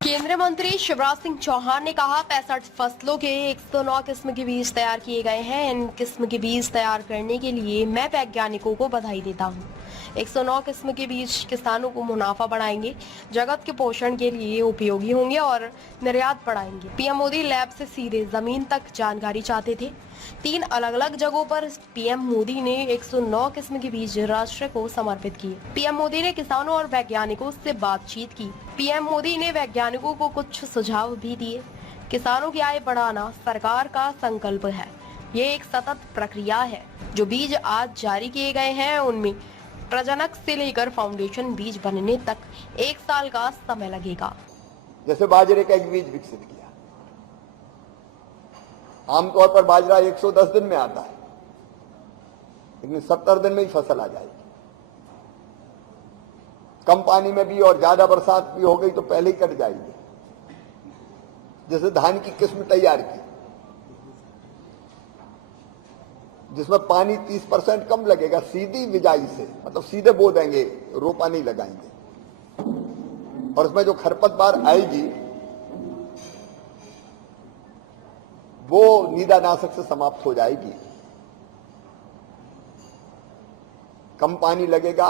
केंद्रीय मंत्री शिवराज सिंह चौहान ने कहा 65 फसलों के 109 किस्म के बीज तैयार किए गए हैं। इन किस्म के बीज तैयार करने के लिए मैं वैज्ञानिकों को बधाई देता हूं। 109 किस्म के बीज किसानों को मुनाफा बढ़ाएंगे, जगत के पोषण के लिए उपयोगी होंगे और निर्यात बढ़ाएंगे। पीएम मोदी लैब से सीधे जमीन तक जानकारी चाहते थे। 3 अलग-अलग जगहों पर पीएम मोदी ने 109 किस्म के बीज राष्ट्र को समर्पित किए। पीएम मोदी ने किसानों और वैज्ञानिकों से बातचीत की। पीएम मोदी ने वैज्ञानिकों को कुछ सुझाव भी दिए। किसानों की आय बढ़ाना सरकार का संकल्प है। ये एक सतत प्रक्रिया है। जो बीज आज जारी किए गए हैं उनमें प्रजनक से लेकर फाउंडेशन बीज बनने तक 1 साल का समय लगेगा। जैसे बाजरे का एक बीज विकसित किया, आमतौर पर बाजरा 110 दिन में आता है, लेकिन 70 दिन में ही फसल आ जाएगी। कम पानी में भी और ज्यादा बरसात भी हो गई तो पहले ही कट जाएगी। जैसे धान की किस्म तैयार की, जिसमें पानी 30% कम लगेगा, सीधी बिजाई से, मतलब सीधे बो देंगे, रोपा नहीं लगाएंगे, और उसमें जो खरपतवार आएगी वो नीदानाशक से समाप्त हो जाएगी। कम पानी लगेगा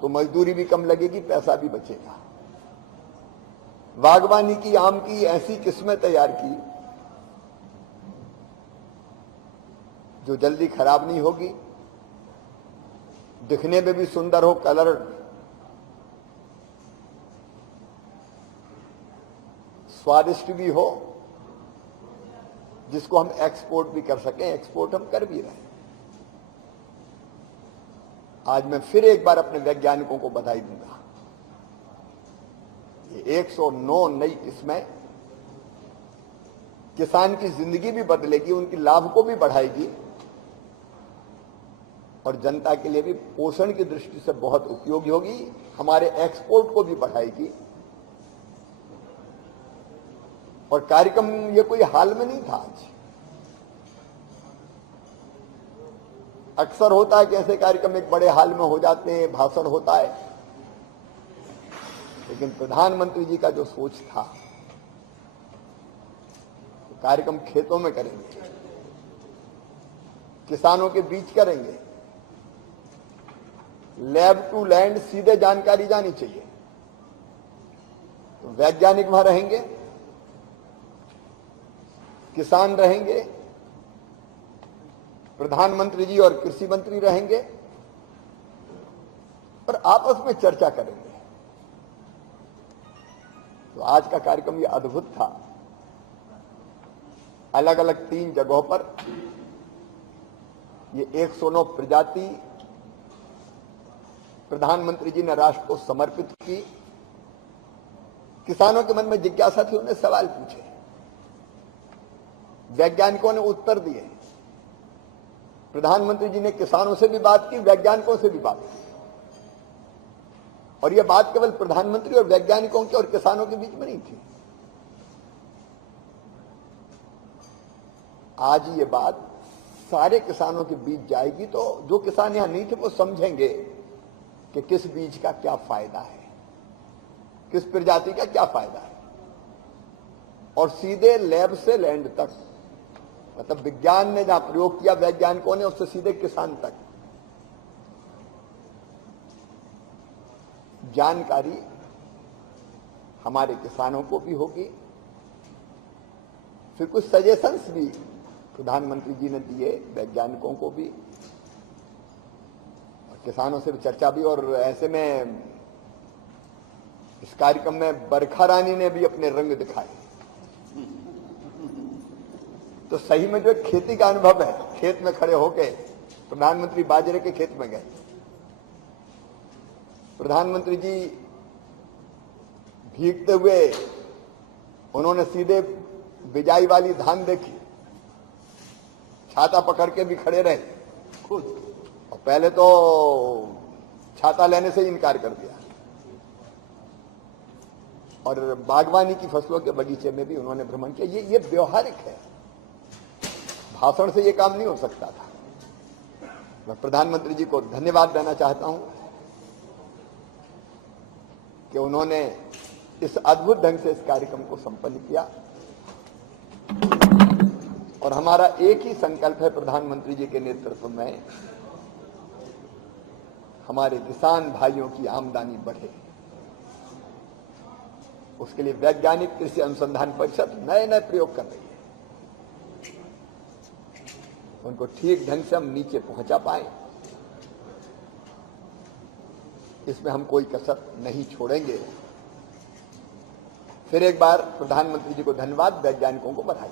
तो मजदूरी भी कम लगेगी, पैसा भी बचेगा। बागवानी की, आम की ऐसी किस्में तैयार की जो जल्दी खराब नहीं होगी, दिखने में भी सुंदर हो, कलर स्वादिष्ट भी हो, जिसको हम एक्सपोर्ट भी कर सकें। एक्सपोर्ट हम कर भी रहे हैं। आज मैं फिर एक बार अपने वैज्ञानिकों को बधाई दूंगा। ये 109 नई किस्में किसान की जिंदगी भी बदलेगी, उनकी लाभ को भी बढ़ाएगी और जनता के लिए भी पोषण की दृष्टि से बहुत उपयोगी होगी। हमारे एक्सपोर्ट को भी बढ़ाएगी। और कार्यक्रम ये कोई हाल में नहीं था। आज अक्सर होता है कि ऐसे कार्यक्रम एक बड़े हाल में हो जाते हैं, भाषण होता है, लेकिन प्रधानमंत्री जी का जो सोच था, तो कार्यक्रम खेतों में करेंगे, किसानों के बीच करेंगे, लैब टू लैंड, सीधे जानकारी जानी चाहिए। तो वैज्ञानिक वहां रहेंगे, किसान रहेंगे, प्रधानमंत्री जी और कृषि मंत्री रहेंगे और आपस में चर्चा करेंगे। तो आज का कार्यक्रम ये अद्भुत था। अलग अलग 3 जगहों पर ये 109 प्रजाति प्रधानमंत्री जी ने राष्ट्र को समर्पित की। किसानों के मन में जिज्ञासा थी, उन्हें सवाल पूछे, वैज्ञानिकों ने उत्तर दिए। प्रधानमंत्री जी ने किसानों से भी बात की, वैज्ञानिकों से भी बात की, और यह बात केवल प्रधानमंत्री और वैज्ञानिकों के और किसानों के बीच में नहीं थी। आज ये बात सारे किसानों के बीच जाएगी, तो जो किसान यहां नहीं थे वो समझेंगे कि किस बीज का क्या फायदा है, किस प्रजाति का क्या फायदा है। और सीधे लैब से लैंड तक, मतलब विज्ञान ने जहां प्रयोग किया वैज्ञानिकों ने, उससे सीधे किसान तक जानकारी हमारे किसानों को भी होगी। फिर कुछ सजेशंस भी प्रधानमंत्री जी ने दिए वैज्ञानिकों को भी, और किसानों से भी चर्चा भी। और ऐसे में इस कार्यक्रम में बरखा रानी ने भी अपने रंग दिखाए। तो सही में जो खेती का अनुभव है, खेत में खड़े होके प्रधानमंत्री बाजरे के खेत में गए, प्रधानमंत्री जी भीगते हुए उन्होंने सीधे बिजाई वाली धान देखी, छाता पकड़ के भी खड़े रहे खुद, और पहले तो छाता लेने से इनकार कर दिया। और बागवानी की फसलों के बगीचे में भी उन्होंने भ्रमण किया। ये व्यवहारिक है, भाषण से ये काम नहीं हो सकता था। मैं प्रधानमंत्री जी को धन्यवाद देना चाहता हूं कि उन्होंने इस अद्भुत ढंग से इस कार्यक्रम को संपन्न किया और हमारा एक ही संकल्प है प्रधानमंत्री जी के नेतृत्व में हमारे किसान भाइयों की आमदनी बढ़े। उसके लिए वैज्ञानिक कृषि अनुसंधान परिषद नए नए प्रयोग कर रही है, उनको ठीक ढंग से हम नीचे पहुंचा पाए, इसमें हम कोई कसर नहीं छोड़ेंगे। फिर एक बार प्रधानमंत्री जी को धन्यवाद, वैज्ञानिकों को बधाई।